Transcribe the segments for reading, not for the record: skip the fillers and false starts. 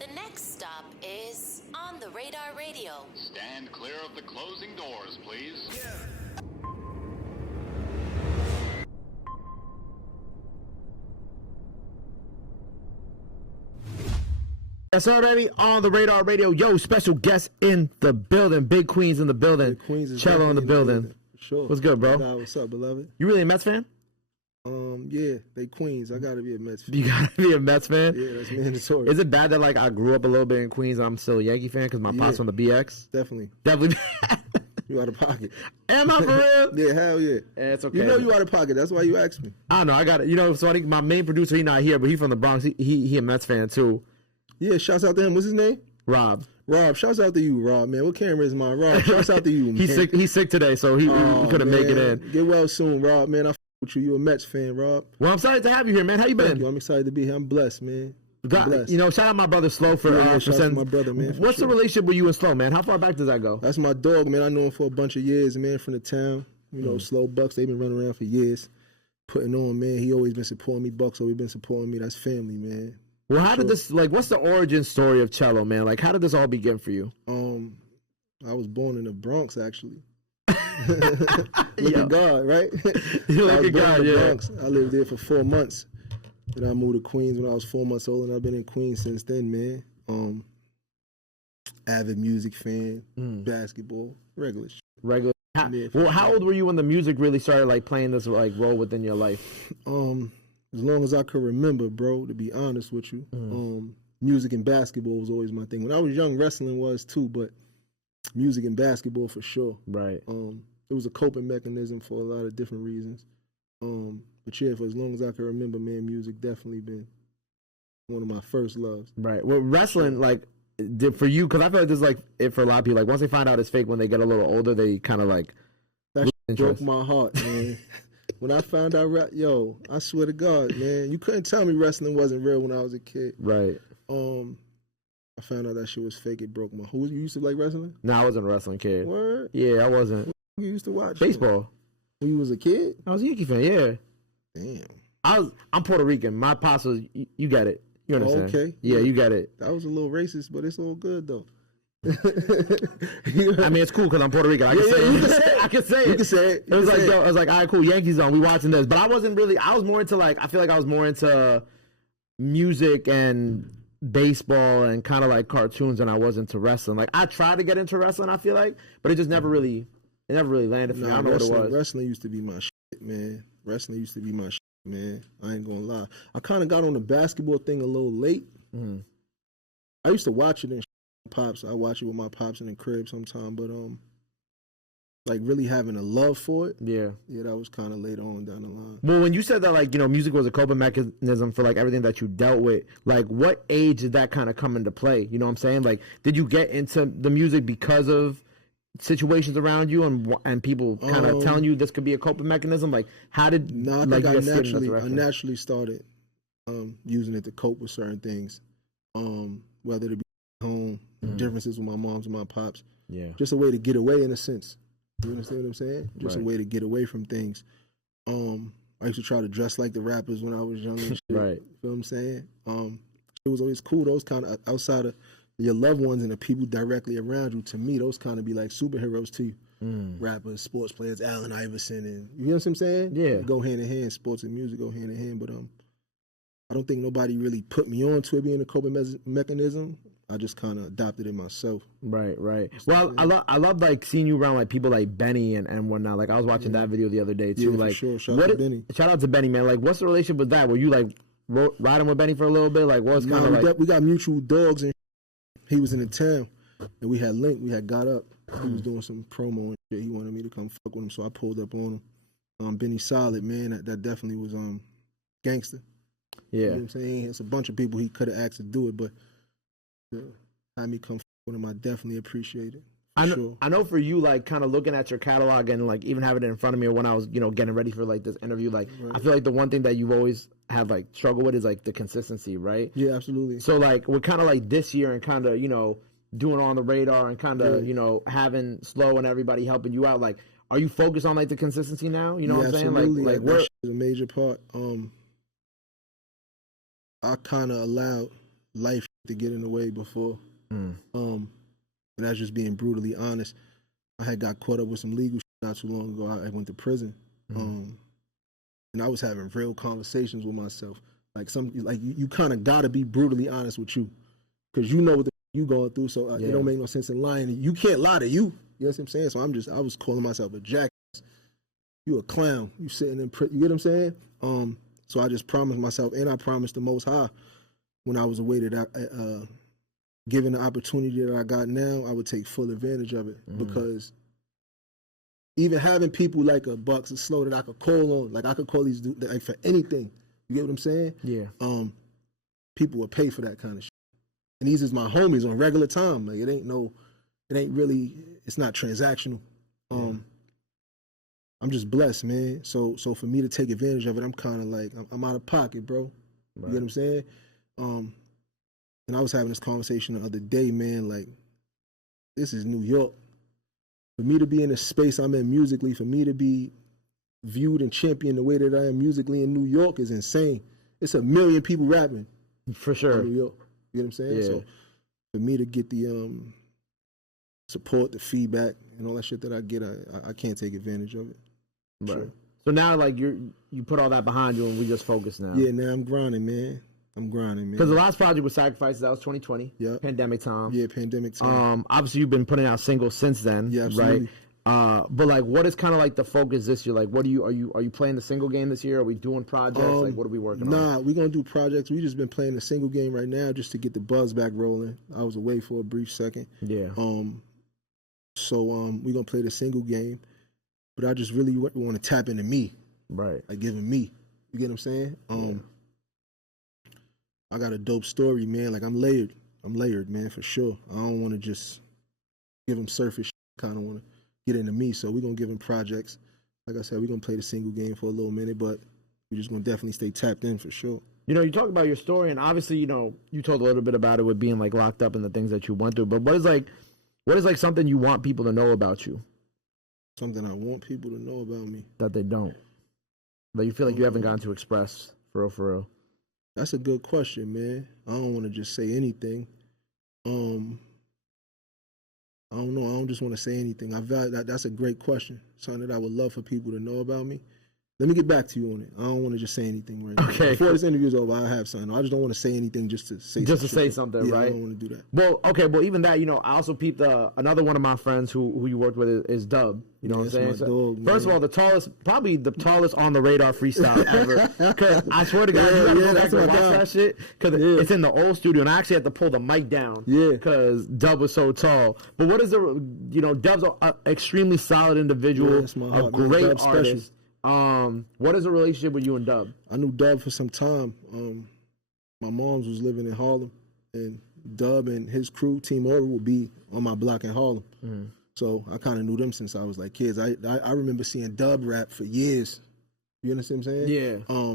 The next stop is On the Radar Radio. Stand clear of the closing doors, please. Yeah. Yes, sir, baby. On the Radar Radio. Yo, special guest in the building. Big Queens in the building. Queens is Chello in the building. Sure. What's good, bro? What's up, beloved? You really a Mets fan? Yeah, they Queens. I gotta be a Mets fan. You gotta be a Mets fan? Yeah, that's mandatory. Is it bad that like I grew up a little bit in Queens and I'm still a Yankee fan because my pops from the BX? Definitely. You out of pocket. Am I for real? Yeah, hell yeah. It's okay. You know you out of pocket. That's why you asked me. I know. I got it. You know, so I think my main producer, he not here, but he from the Bronx. He a Mets fan too. Yeah, shouts out to him. What's his name? Rob. Rob, shouts out to you, Rob, man. What camera is mine? Rob, shouts out to you, man. He's sick today, so he couldn't make it in. Get well soon, Rob, man. I f with you. You a Mets fan, Rob. Well, I'm excited to have you here, man. How you been? Thank you. I'm excited to be here. I'm blessed, man. You know, shout out my brother Slow for shout out to my brother, man. What's the relationship with you and Slow, man? How far back does that go? That's my dog, man. I know him for a bunch of years, man, from the town. You know, Slow Bucks, they've been running around for years. Putting on, man. He always been supporting me. Bucks always been supporting me. That's family, man. Well, how did this, like, what's the origin story of Chello, man? Like, how did this all begin for you? I was born in the Bronx, actually. Look at God, right? You look at God, yeah. Bronx. I lived there for 4 months. Then I moved to Queens when I was 4 months old, and I've been in Queens since then, man. Avid music fan, basketball, regular shit. Regular. How old were you when the music really started, like, playing this, like, role within your life? As long as I could remember, bro, to be honest with you. Music and basketball was always my thing. When I was young, wrestling was too, but music and basketball for sure. Right. It was a coping mechanism for a lot of different reasons. But yeah, for as long as I can remember, man, music definitely been one of my first loves. Right. Well, wrestling, like, for you, because I feel like this is like it for a lot of people. Like, once they find out it's fake, when they get a little older, they kind of like that broke my heart, man. When I found out, I swear to God, man, you couldn't tell me wrestling wasn't real when I was a kid. Right. I found out that shit was fake. It broke my heart. You used to like wrestling? No, I wasn't a wrestling kid. Word? Yeah, I wasn't. You used to watch baseball. When you was a kid? I was a Yankee fan, yeah. Damn. I'm Puerto Rican. My pops was, you got it. You understand? Okay. Yeah, you got it. That was a little racist, but it's all good, though. I mean, it's cool because I'm Puerto Rican. I can say it. I can say it. You can say it. It was like, yo, I was like, all right, cool, Yankees on. We watching this, but I wasn't really. I was more into like. I feel like I was more into music and baseball and kind of like cartoons than I was into wrestling. Like I tried to get into wrestling. I feel like, but it just never really. It never really landed for me. I don't know what it was. Wrestling used to be my shit, man. Wrestling used to be my shit, man. I ain't gonna lie. I kind of got on the basketball thing a little late. I used to watch it in pops. I watch it with my pops in the crib sometime, but like really having a love for it. Yeah, that was kind of later on down the line. Well, when you said that, like, you know, music was a coping mechanism for like everything that you dealt with, like what age did that kind of come into play? You know what I'm saying? Like, did you get into the music because of situations around you and people kind of telling you this could be a coping mechanism? Like, how did I naturally started using it to cope with certain things, whether it be home, differences with my moms and my pops. Yeah, just a way to get away in a sense. You understand what I'm saying? Just a way to get away from things. I used to try to dress like the rappers when I was young and shit. Right. You feel what I'm saying? It was always cool. Those kind of outside of your loved ones and the people directly around you, to me, those kind of be like superheroes to you. Rappers, sports players, Allen Iverson, and you know what I'm saying? Yeah. Go hand in hand. Sports and music go hand in hand. But I don't think nobody really put me on to it being a coping mechanism. I just kind of adopted it myself. Right. Well, I love like seeing you around like people like Benny and whatnot. Like I was watching that video the other day too. Yeah, like, for sure. Shout out to Benny, man. Like, what's the relationship with that? Were you like riding with Benny for a little bit? Like, what's kind of like? We got mutual dogs, and he was in the town, and we had linked. We had got up. He was doing some promo and shit. He wanted me to come fuck with him, so I pulled up on him. Benny solid, man. That definitely was gangster. Yeah, you know what I'm saying? It's a bunch of people he could have asked to do it, but had me come with him, I definitely appreciate it. I know for you, like, kind of looking at your catalog and, like, even having it in front of me when I was, you know, getting ready for, like, this interview, like, I feel like the one thing that you've always had, like, struggled with is, like, the consistency, right? Yeah, absolutely. So, like, we're kind of, like, this year and kind of, you know, doing On the Radar and kind of, you know, having Slow and everybody helping you out, like, are you focused on, like, the consistency now? You know what I'm saying? Absolutely. Like that is a major part. I kind of allowed life to get in the way before. And that's just being brutally honest. I had got caught up with some legal shit not too long ago. I went to prison. And I was having real conversations with myself. Like you kind of gotta be brutally honest with you, because you know what you going through. So it don't make no sense in lying. You can't lie to you. You know what I'm saying? So I was calling myself a jackass. You a clown. You sitting in prison. You get what I'm saying? So I just promised myself, and I promised the Most High when I was away that given the opportunity that I got now, I would take full advantage of it, because even having people like a Bucks and Slow that I could call on, like I could call these dudes like for anything. You get what I'm saying? Yeah. People would pay for that kind of shit. And these is my homies on regular time. Like it's not transactional. I'm just blessed, man. So for me to take advantage of it, I'm kind of like, I'm out of pocket, bro. Right. You get what I'm saying? And I was having this conversation the other day, man, like, this is New York. For me to be in the space I'm in musically, for me to be viewed and championed the way that I am musically in New York is insane. It's 1 million people rapping. For sure. In New York. You know what I'm saying? Yeah. So for me to get the support, the feedback, and all that shit that I get, I can't take advantage of it. Right. Sure. So now, like, you put all that behind you, and we just focus now. Yeah, now I'm grinding, man. Because the last project was Sacrifices. That was 2020. Yeah. Pandemic time. Yeah, pandemic time. Obviously, you've been putting out singles since then. Yeah, absolutely. Right? But like, what is kind of like the focus this year? Like, what are you playing the single game this year? Are we doing projects? Like, what are we working on? Nah, we're gonna do projects. We just been playing the single game right now just to get the buzz back rolling. I was away for a brief second. Yeah. So we're gonna play the single game, but I just really want to tap into me. Right. Like giving me. You get what I'm saying? I got a dope story, man. Like I'm layered, man, for sure. I don't want to just give them surface shit. I kind of want to get into me. So we're going to give them projects. Like I said, we're going to play the single game for a little minute, but we're just going to definitely stay tapped in for sure. You know, you talk about your story, and obviously, you know, you told a little bit about it with being like locked up and the things that you went through. But what is like something you want people to know about you? Something I want people to know about me that they don't. That you feel like you haven't gotten to express for real. That's a good question, man. I don't want to just say anything. I don't know. I don't just want to say anything. I value that. That's a great question. Something that I would love for people to know about me. Let me get back to you on it. I don't want to just say anything right now. Okay. Before this interview is over, I have something. I just don't want to say anything just to say something, yeah, right? I don't want to do that. Well, okay, but even that, you know, I also peeped another one of my friends who you worked with is Dub. You know what I'm saying? First of all, probably the tallest on the radar freestyle ever. Because I swear to God, you gotta go back and watch that shit. Because it's in the old studio, and I actually had to pull the mic down. Yeah. Because Dub was so tall. But what is Dub's an extremely solid individual, a great artist. What is the relationship with you and Dub? I knew Dub for some time. My mom's was living in Harlem, and Dub and his crew, Team Aura, would be on my block in Harlem. So I kind of knew them since I was like kids. I remember seeing Dub rap for years. You understand what I'm saying? Yeah.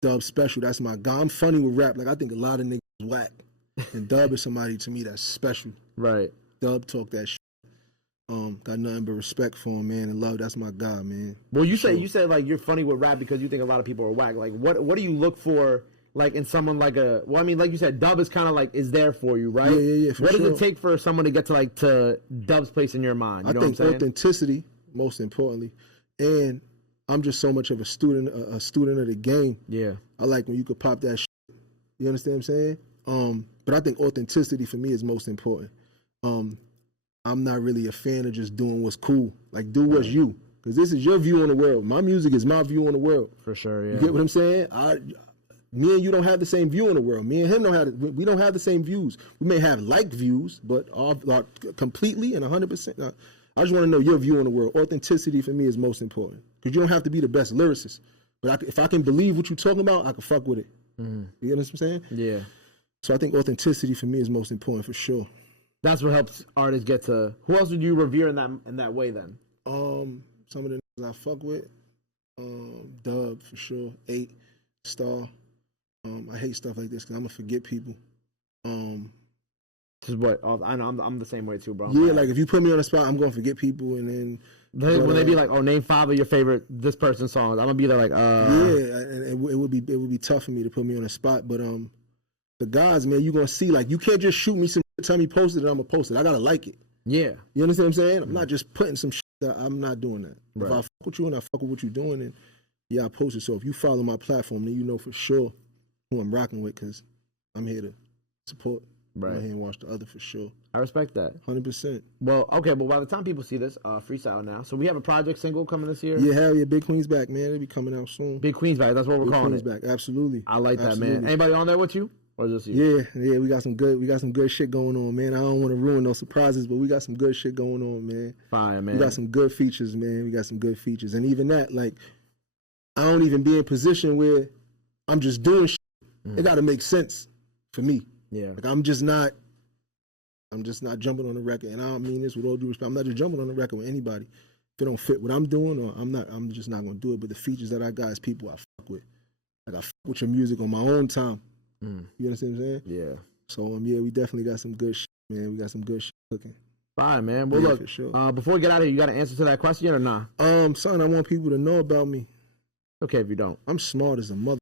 Dub special. That's my guy. I'm funny with rap. Like I think a lot of niggas whack, and Dub is somebody to me that's special. Right. Dub talk that shit. Got nothing but respect for him, man, and love. That's my guy, man. Well, you said like you're funny with rap because you think a lot of people are whack. Like, what do you look for, like in someone like well, I mean, like you said, Dub is kind of like is there for you, right? Yeah. What does it take for someone to get to Dub's place in your mind? You know think what I'm saying? Authenticity, most importantly, and I'm just so much of a student of the game. Yeah, I like when you could pop that shit. You understand what I'm saying? But I think authenticity for me is most important. I'm not really a fan of just doing what's cool. Like, do what's you. Because this is your view on the world. My music is my view on the world. For sure, yeah. You get what I'm saying? Me and you don't have the same view on the world. Me and him we don't have the same views. We may have like views, but completely and 100%. I just want to know your view on the world. Authenticity for me is most important. Because you don't have to be the best lyricist. But if I can believe what you're talking about, I can fuck with it. You know what I'm saying? Yeah. So I think authenticity for me is most important for sure. That's what helps artists get to. Who else would you revere in that way then? Some of the niggas I fuck with, Dub for sure, 8 Star. I hate stuff like this because I'm gonna forget people. This is what I know. I'm the same way too, bro. Yeah, like if you put me on the spot, I'm gonna forget people, and then when they be like, "Oh, name 5 of your favorite this person's songs," I'm gonna be there like, Yeah, and it would be tough for me to put me on the spot, but the guys, man, you gonna see, like, you can't just shoot me some shit, tell me post it, and I'm gonna post it. I gotta like it. Yeah. You understand what I'm saying? I'm not just putting some shit that I'm not doing that. Right. If I fuck with you and I fuck with what you're doing, then yeah, I post it. So if you follow my platform, then you know for sure who I'm rocking with, because I'm here to support. Right. I'm here and watch the other for sure. I respect that. 100%. Well, okay, but by the time people see this, freestyle now. So we have a project single coming this year? Yeah, hell yeah, Big Queen's back, man. It'll be coming out soon. Big Queen's back, that's what we're Big calling Queen's it. back, absolutely. I like that, absolutely. man. Anybody on there with you? Or is this you? Yeah, we got some good shit going on, man. I don't want to ruin no surprises, but we got some good shit going on, man. Fire, man. We got some good features, man. We got some good features. And even that, like, I don't even be in a position where I'm just doing shit. It got to make sense for me. Yeah. Like, I'm just not jumping on the record. And I don't mean this with all due respect. I'm not just jumping on the record with anybody. If it don't fit what I'm doing, or I'm just not going to do it. But the features that I got is people I fuck with. Like, I fuck with your music on my own time. You understand what I'm saying? Yeah. So, yeah, we definitely got some good shit, man. We got some good shit cooking. Fine, man. Well, look, sure. Before we get out of here, you got an answer to that question or nah? Son, I want people to know about me. Okay, if you don't. I'm smart as a mother.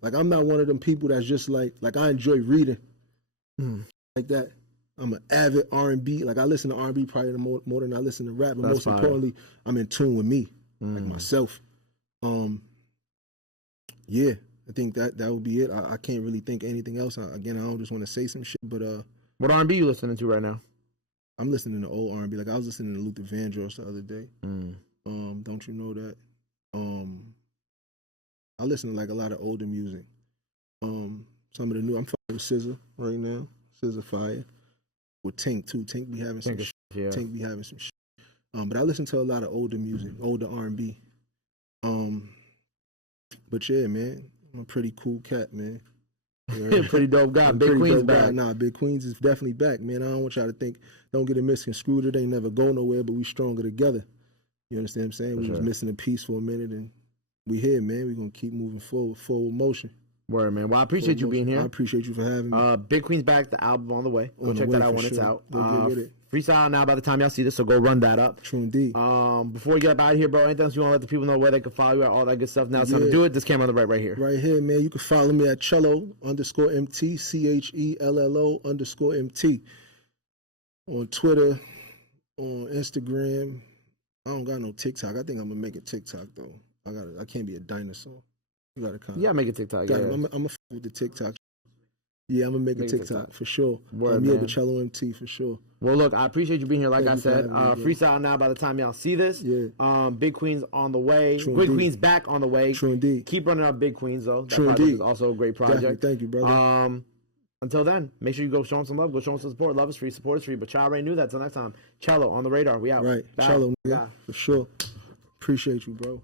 Like, I'm not one of them people that's just like I enjoy reading. Like that. I'm an avid R&B. Like, I listen to R&B probably more than I listen to rap. But most importantly, I'm in tune with me, like myself. Yeah, I think that would be it. I can't really think anything else. Again, I don't just want to say some shit, but what R&B you listening to right now? I'm listening to old R&B. Like, I was listening to Luther Vandross the other day. Don't you know that? I listen to like a lot of older music. Some of the new. I'm fucking with SZA right now. SZA fire. With Tink too. Tink be having some shit. Yeah. Tink be having some shit. But I listen to a lot of older music, older R&B. But yeah, man, I'm a pretty cool cat, man. Pretty dope guy. Big Queen's back. Nah, Big Queen's is definitely back, man. I don't want y'all to think, don't get it misconstrued. It ain't never go nowhere, but we stronger together. You understand what I'm saying? We was missing a piece for a minute, and we here, man. We gonna keep moving forward, full motion. Word, man. Well, I appreciate you being here. I appreciate you for having me. Big Queen's back, the album on the way. Go check that out when it's out. Go get with it. Freestyle now by the time y'all see this, so go run that up. True indeed. Before you get out of here, bro, anything else you want to let the people know where they can follow you at, all that good stuff? Now it's time to do it. This camera on the right here. Right here, man. You can follow me at Chello_MT, CHELLO_MT. On Twitter, on Instagram. I don't got no TikTok. I think I'm gonna make a TikTok though. I can't be a dinosaur. You gotta kind of. Yeah, make a TikTok. I'm gonna fuck with the TikTok. Yeah, I'm gonna make a TikTok for sure. Word, yeah, the Chello MT for sure. Well, look, I appreciate you being here. Like I said, freestyle now. By the time y'all see this, Big Queen's on the way. Big Queen's back on the way. True indeed. Keep running up Big Queens though. That True project indeed. is also a great project. Definitely. Thank you, brother. Until then, make sure you go show them some love. Go show them some support. Love is free, support is free. But y'all already knew that. Till next time, Chello on the radar. We out. Right, Chello, for sure. Appreciate you, bro.